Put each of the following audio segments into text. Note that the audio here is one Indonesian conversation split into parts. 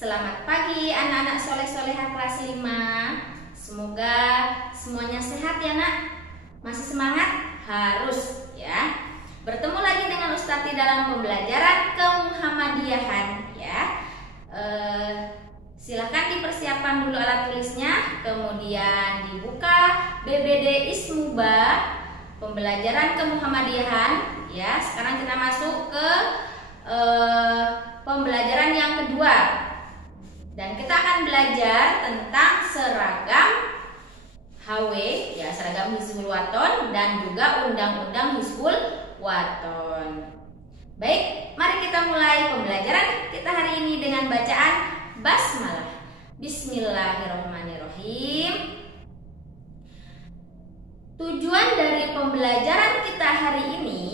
Selamat pagi anak-anak soleh-soleha kelas 5. Semoga semuanya sehat ya nak. Masih semangat? Harus ya. Bertemu lagi dengan Ustati dalam pembelajaran kemuhammadiyahan ya. Silahkan dipersiapkan dulu alat tulisnya, kemudian dibuka BBD Ismuba pembelajaran kemuhammadiyahan ya. Sekarang kita masuk ke pembelajaran yang kedua. Dan kita akan belajar tentang seragam HW ya, seragam Hizbul Waton dan juga undang-undang Hizbul Waton. Baik, mari kita mulai pembelajaran kita hari ini dengan bacaan basmalah. Bismillahirrahmanirrahim. Tujuan dari pembelajaran kita hari ini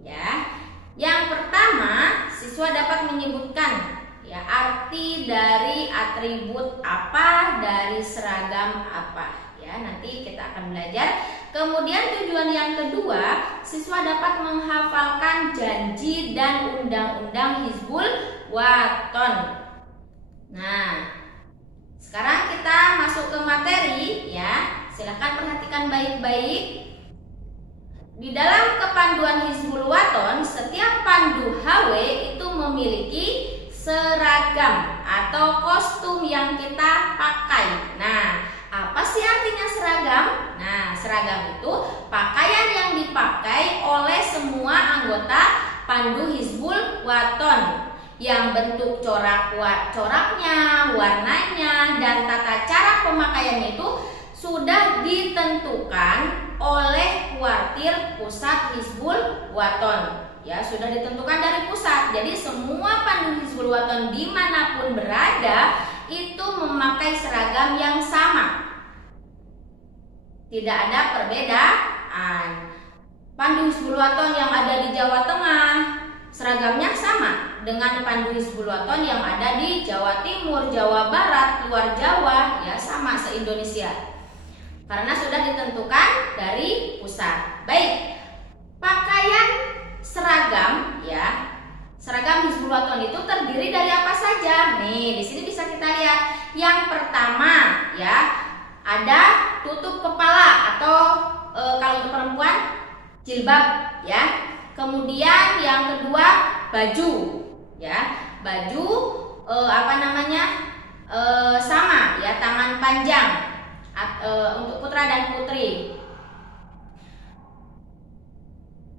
ya, yang pertama siswa dapat menyebutkan ya arti dari atribut apa dari seragam apa ya, nanti kita akan belajar. Kemudian tujuan yang kedua, siswa dapat menghafalkan janji dan undang-undang Hizbul Waton. Nah, sekarang kita masuk ke materi ya. Silahkan perhatikan baik-baik. Di dalam kepanduan Hizbul Waton, setiap pandu HW itu memiliki seragam atau kostum yang kita pakai. Nah, apa sih artinya seragam? Nah, seragam itu pakaian yang dipakai oleh semua anggota pandu Hizbul Waton yang bentuk coraknya, warnanya, dan tata cara pemakaiannya itu sudah ditentukan oleh kuartir pusat Hizbul Waton. Ya, sudah ditentukan dari pusat. Jadi semua pandu Hizbul Waton dimanapun berada itu memakai seragam yang sama. Tidak ada perbedaan. Pandu Hizbul Waton yang ada di Jawa Tengah seragamnya sama dengan pandu Hizbul Waton yang ada di Jawa Timur, Jawa Barat, luar Jawa, ya sama se-Indonesia. Karena sudah ditentukan dari pusat. Baik. Pakaian seragam ya, seragam Hizbul Waton itu terdiri dari apa saja? Nih, di sini bisa kita lihat. Yang pertama ya, ada tutup kepala atau kalau untuk perempuan jilbab ya. Kemudian yang kedua baju ya, baju sama ya, tangan panjang untuk putra dan putri.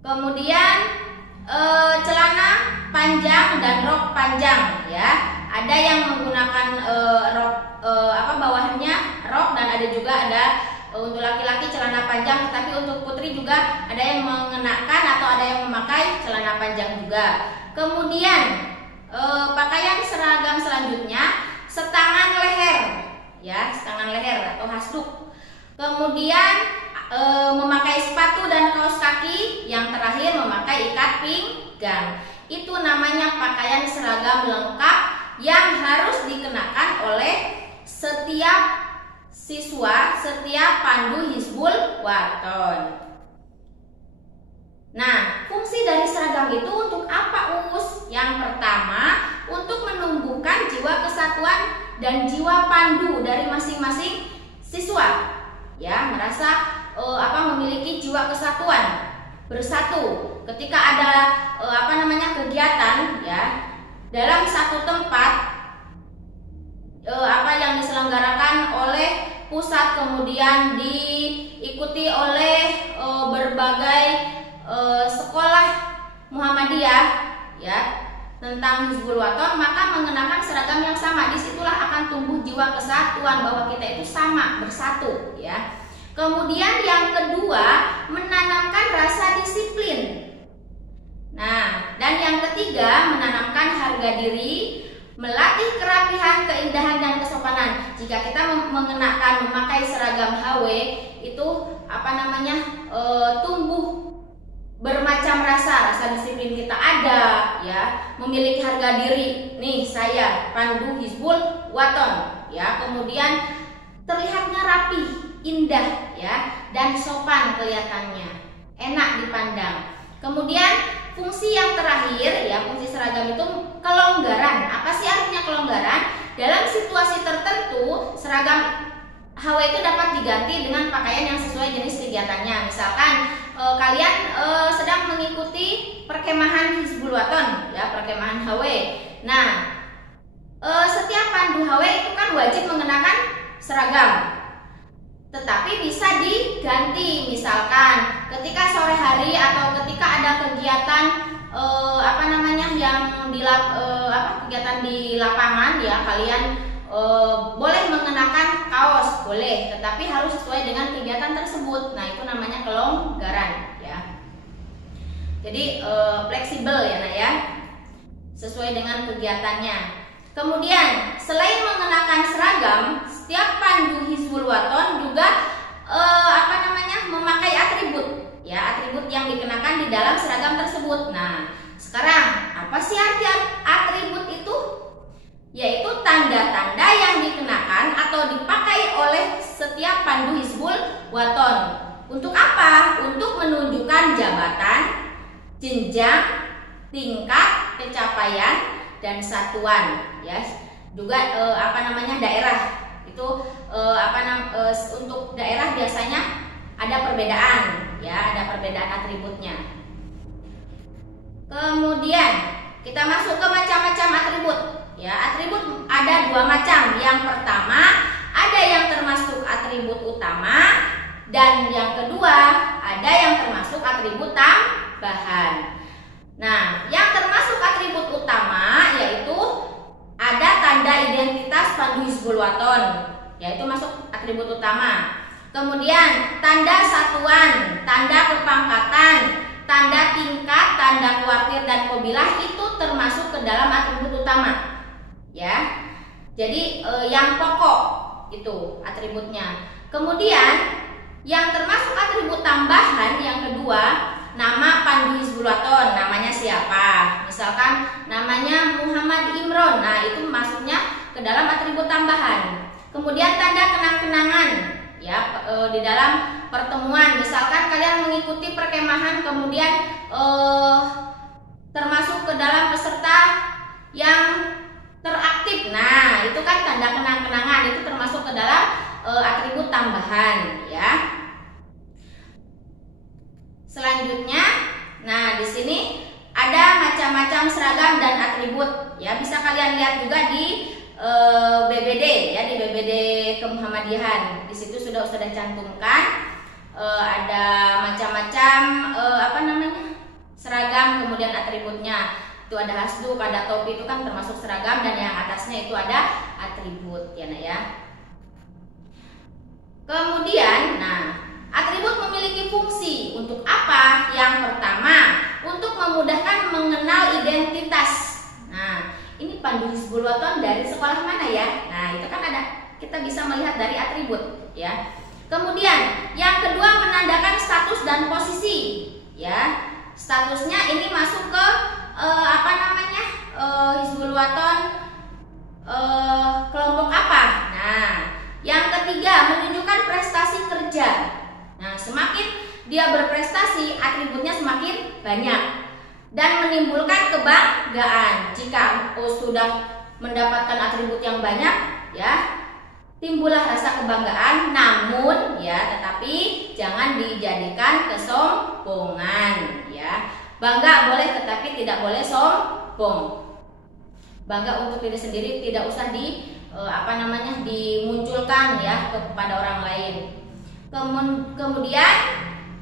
Kemudian celana panjang dan rok panjang ya. Ada yang menggunakan rok bawahannya rok, dan ada juga untuk laki-laki celana panjang, tetapi untuk putri juga ada yang mengenakan atau ada yang memakai celana panjang juga. Kemudian pakaian seragam selanjutnya setangan leher ya, setangan leher atau hasduk. Kemudian memakai sepatu dan kaos kaki, yang terakhir memakai ikat pinggang. Itu namanya pakaian seragam lengkap yang harus dikenakan oleh setiap siswa, setiap pandu Hizbul Waton. Nah, fungsi dari seragam itu untuk apa, Us? Yang pertama, untuk menumbuhkan jiwa kesatuan dan jiwa pandu dari masing-masing siswa. Ya, merasa memiliki jiwa kesatuan, bersatu ketika ada kegiatan ya dalam satu tempat yang diselenggarakan oleh pusat, kemudian diikuti oleh berbagai sekolah Muhammadiyah ya tentang Hizbul Waton, maka mengenakan seragam yang sama. Disitulah akan tumbuh jiwa kesatuan bahwa kita itu sama, bersatu ya. Kemudian yang kedua, menanamkan rasa disiplin. Nah, dan yang ketiga, menanamkan harga diri, melatih kerapihan, keindahan, dan kesopanan. Jika kita memakai seragam HW itu tumbuh bermacam rasa disiplin kita ada ya, memiliki harga diri. Nih, saya pandu Hizbul Waton ya. Kemudian terlihatnya rapi, indah ya, dan sopan kelihatannya, enak dipandang. Kemudian fungsi yang terakhir ya, fungsi seragam itu kelonggaran. Apa sih artinya kelonggaran? seragam HW itu dapat diganti dengan pakaian yang sesuai jenis kegiatannya. Misalkan kalian sedang mengikuti perkemahan Hizbul Waton, ya, perkemahan HW. Nah, setiap pandu HW itu kan wajib mengenakan seragam, tetapi bisa diganti. Misalkan ketika sore hari atau ketika ada kegiatan kegiatan di lapangan, ya, kalian boleh mengenakan kaos, boleh, tetapi harus sesuai dengan kegiatan tersebut. Nah, itu namanya kelonggaran, ya. Jadi fleksibel, ya, Nak, ya, sesuai dengan kegiatannya. Kemudian selain mengenakan seragam, setiap pandu Hizbul Waton juga memakai atribut, ya, atribut yang dikenakan di dalam seragam tersebut. Nah, sekarang apa sih arti atribut itu? Yaitu tanda-tanda yang dikenakan atau dipakai oleh setiap pandu Hizbul Waton. Untuk apa? Untuk menunjukkan jabatan, jenjang, tingkat, pencapaian, dan satuan, ya. Juga daerah. Itu untuk daerah biasanya ada perbedaan, ya, ada perbedaan atributnya. Kemudian kita masuk ke macam-macam atribut. Ya, atribut ada dua macam. Yang pertama, ada yang termasuk atribut utama, dan yang kedua, ada yang termasuk atribut tambahan. Nah, yang termasuk atribut utama yaitu ada tanda identitas pandu Hizbul Waton, yaitu masuk atribut utama. Kemudian tanda satuan, tanda kepangkatan, tanda tingkat, tanda kuartir, dan kobilah itu termasuk ke dalam atribut utama. Ya, jadi yang pokok itu atributnya. Kemudian yang termasuk atribut tambahan yang kedua, nama pandu Hizbul Waton, namanya siapa? Misalkan namanya Muhammad Imron. Nah, itu masuknya ke dalam atribut tambahan. Kemudian tanda kenang-kenangan, ya, di dalam pertemuan. Misalkan kalian mengikuti perkemahan, kemudian termasuk ke dalam peserta yang teraktif. Nah, itu kan tanda kenang-kenangan, itu termasuk ke dalam atribut tambahan, ya. Selanjutnya, nah, di sini ada macam-macam seragam dan atribut, ya. Bisa kalian lihat juga di BBD, ya, di BBD Kemuhammadiyahan. Di situ sudah cantumkan ada macam-macam seragam, kemudian atributnya. Itu ada hasduk, ada topi, itu kan termasuk seragam, dan yang atasnya itu ada atribut, ya, Nak, ya. Kemudian, nah, atribut memiliki fungsi untuk apa? Yang pertama, untuk memudahkan mengenal identitas. Nah, ini pandu Hizbul Waton dari sekolah mana, ya? Nah, itu kan ada, kita bisa melihat dari atribut, ya. Kemudian yang kedua, menandakan status dan posisi, ya. Statusnya ini masuk ke Hizbul Waton kelompok apa? Nah, yang ketiga, menunjukkan prestasi kerja. Nah, semakin dia berprestasi, atributnya semakin banyak dan menimbulkan kebanggaan. Jika sudah mendapatkan atribut yang banyak, ya, timbullah rasa kebanggaan. Namun, ya, tetapi jangan dijadikan kesombongan, ya. Bangga boleh, tetapi tidak boleh sombong. Bangga untuk diri sendiri tidak usah dimunculkan, ya, kepada orang lain. Kemudian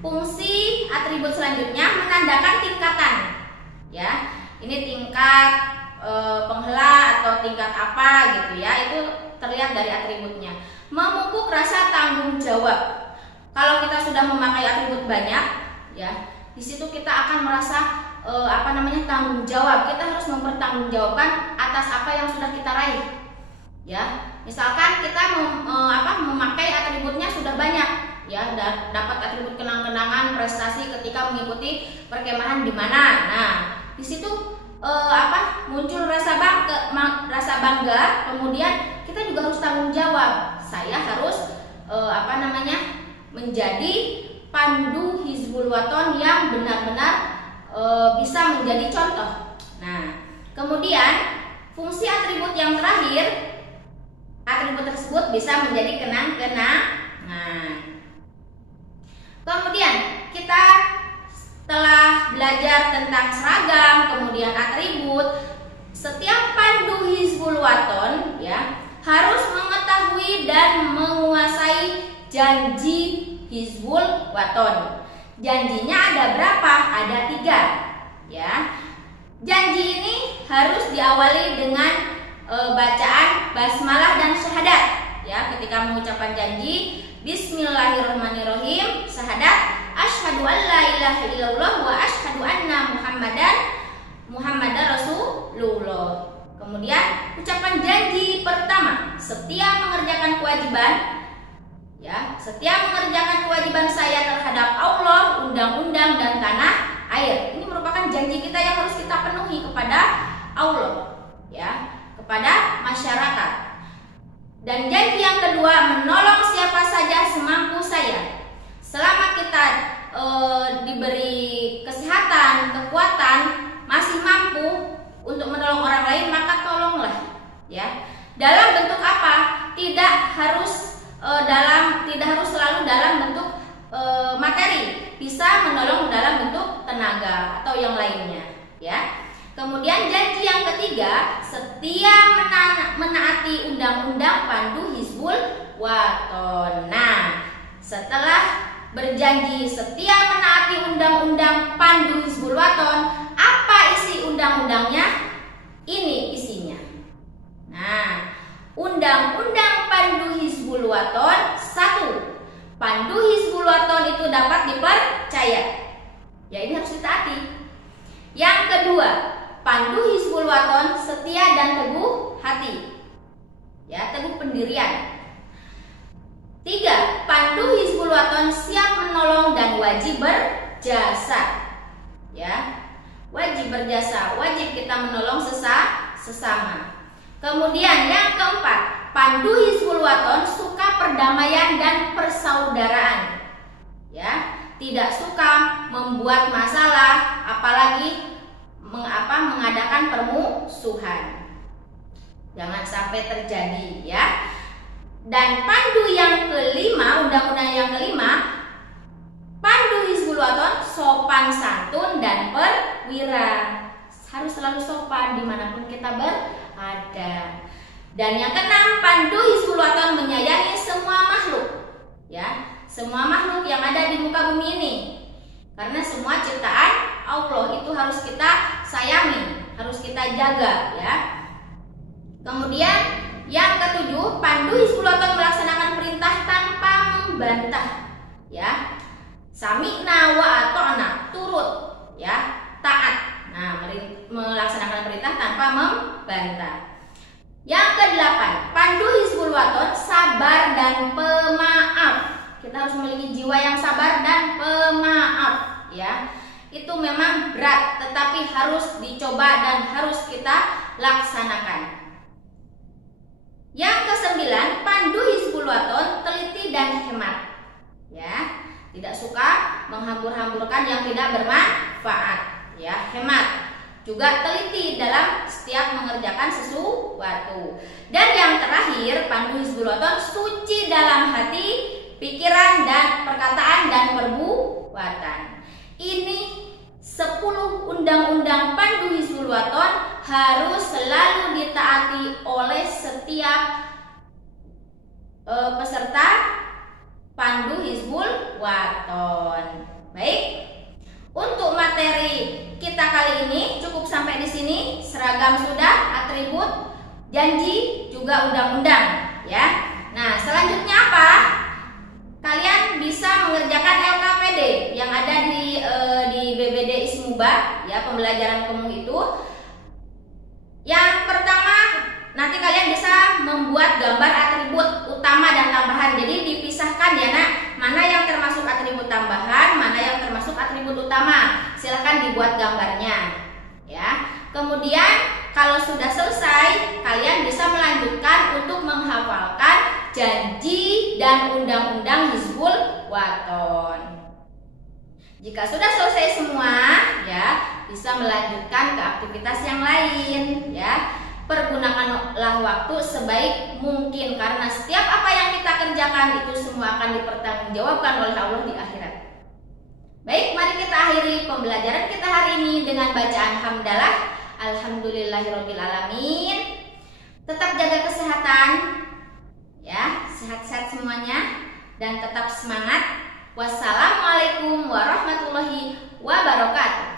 fungsi atribut selanjutnya menandakan tingkatan, ya. Ini tingkat penghela atau tingkat apa gitu, ya. Itu terlihat dari atributnya. Memupuk rasa tanggung jawab. Kalau kita sudah memakai atribut banyak, ya, di situ kita akan merasa tanggung jawab. Kita harus mempertanggungjawabkan atas apa yang sudah kita raih, ya. Misalkan kita memakai atributnya sudah banyak, ya, dapat atribut kenang-kenangan prestasi ketika mengikuti perkemahan di mana. Nah, di situ muncul rasa bangga. Kemudian kita juga harus tanggung jawab. Saya harus menjadi pandu Hizbul Waton yang benar-benar bisa menjadi contoh. Nah, kemudian fungsi atribut yang terakhir atribut tersebut bisa menjadi kenang-kenangan. Kemudian kita setelah belajar tentang seragam, kemudian atribut, setiap pandu Hizbul Waton ya harus mengetahui dan menguasai janji Hizbul Waton. Janjinya ada berapa? Ada 3 ya. Janji ini harus diawali dengan bacaan basmalah dan syahadat ya. Ketika mengucapkan janji, bismillahirrahmanirrahim, syahadat asyhadu an la ilaha illallah wa asyhadu anna muhammadar rasulullah. Kemudian ucapan janji pertama, setia mengerjakan kewajiban ya, setia mengerjakan kewajiban saya terhadap Allah, undang-undang dan tanah air. Ini merupakan janji kita yang harus kita penuhi kepada Allah ya, kepada masyarakat. Dan janji yang kedua, menolong siapa saja semampu saya. Selama kita diberi kesehatan, kekuatan, masih mampu untuk menolong orang lain, maka tolonglah ya. Dalam bentuk apa? Tidak harus selalu dalam bentuk materi, bisa menolong dalam bentuk tenaga atau yang lainnya ya. Kemudian janji yang ketiga, setia menaati undang-undang pandu Hizbul Waton. Nah, setelah berjanji setia menaati undang-undang pandu Hizbul Waton, apa isi undang-undangnya? Ini isinya. Nah, undang-undang pandu Hizbul Waton 1. Pandu Hizbul Waton itu dapat dipercaya. Ya, ini harus ditaati. Yang kedua, pandu Hizbul Waton setia dan teguh hati. Ya, teguh pendirian. 3. Pandu Hizbul Waton siap menolong dan wajib berjasa. Ya, wajib berjasa, wajib kita menolong sesama. Kemudian yang keempat, pandu Hizbul Waton suka perdamaian dan persaudaraan. Ya, tidak suka membuat masalah, apalagi mengadakan permusuhan. Jangan sampai terjadi ya. Dan pandu yang kelima, undang-undang yang kelima, pandu Hizbul Waton sopan santun dan perwira. Harus selalu sopan dimanapun kita berada. Dan yang keenam, pandu Hizbul Waton menyayangi semua makhluk ya, semua makhluk yang ada di muka bumi ini. Karena semua ciptaan Allah itu harus kita sayangi, harus kita jaga ya. Kemudian yang ketujuh, pandu Hizbul Waton melaksanakan perintah tanpa membantah ya. Sami'na wa ata'na, turut ya, taat. Nah, melaksanakan perintah tanpa membantah. Yang kedelapan, pandu Hizbul Waton sabar dan pemaaf. Kita harus memiliki jiwa yang sabar dan pemaaf ya. Itu memang berat, tetapi harus dicoba dan harus kita laksanakan. Yang kesembilan, pandu Hizbul Waton teliti dan hemat ya. Tidak suka menghambur-hamburkan yang tidak bermanfaat ya, hemat. Juga teliti dalam setiap mengerjakan sesuatu. Dan yang terakhir, pandu Hizbul Waton suci dalam hati, pikiran dan perkataan dan perbuatan. Ini 10 undang-undang pandu Hizbul Waton harus selalu ditaati oleh setiap peserta pandu Hizbul Waton. Baik, untuk materi kita kali ini cukup sampai di sini. Seragam sudah, atribut, janji, juga undang-undang ya. Nah, selanjutnya apa? Kalian bisa mengerjakan LKPD yang ada di BBD Ismuba ya, pembelajaran penuh itu. Yang pertama, nanti kalian bisa membuat gambar atribut utama dan tambahan. Jadi dipisahkan ya nak, mana yang termasuk atribut tambahan, mana yang termasuk atribut utama. Silahkan dibuat gambarnya ya. Kemudian kalau sudah selesai, kalian bisa melanjutkan untuk menghafalkan janji dan undang-undang Hizbul Waton. Jika sudah selesai semua ya, bisa melanjutkan ke aktivitas yang lain ya. pergunakanlah waktu sebaik mungkin, karena setiap apa yang kita kerjakan itu semua akan dipertanggungjawabkan oleh Allah di akhirat. Baik, mari kita akhiri pembelajaran kita hari ini dengan bacaan hamdalah. Alhamdulillahirabbil alamin. Tetap jaga kesehatan ya, sehat-sehat semuanya dan tetap semangat. Wassalamualaikum warahmatullahi wabarakatuh.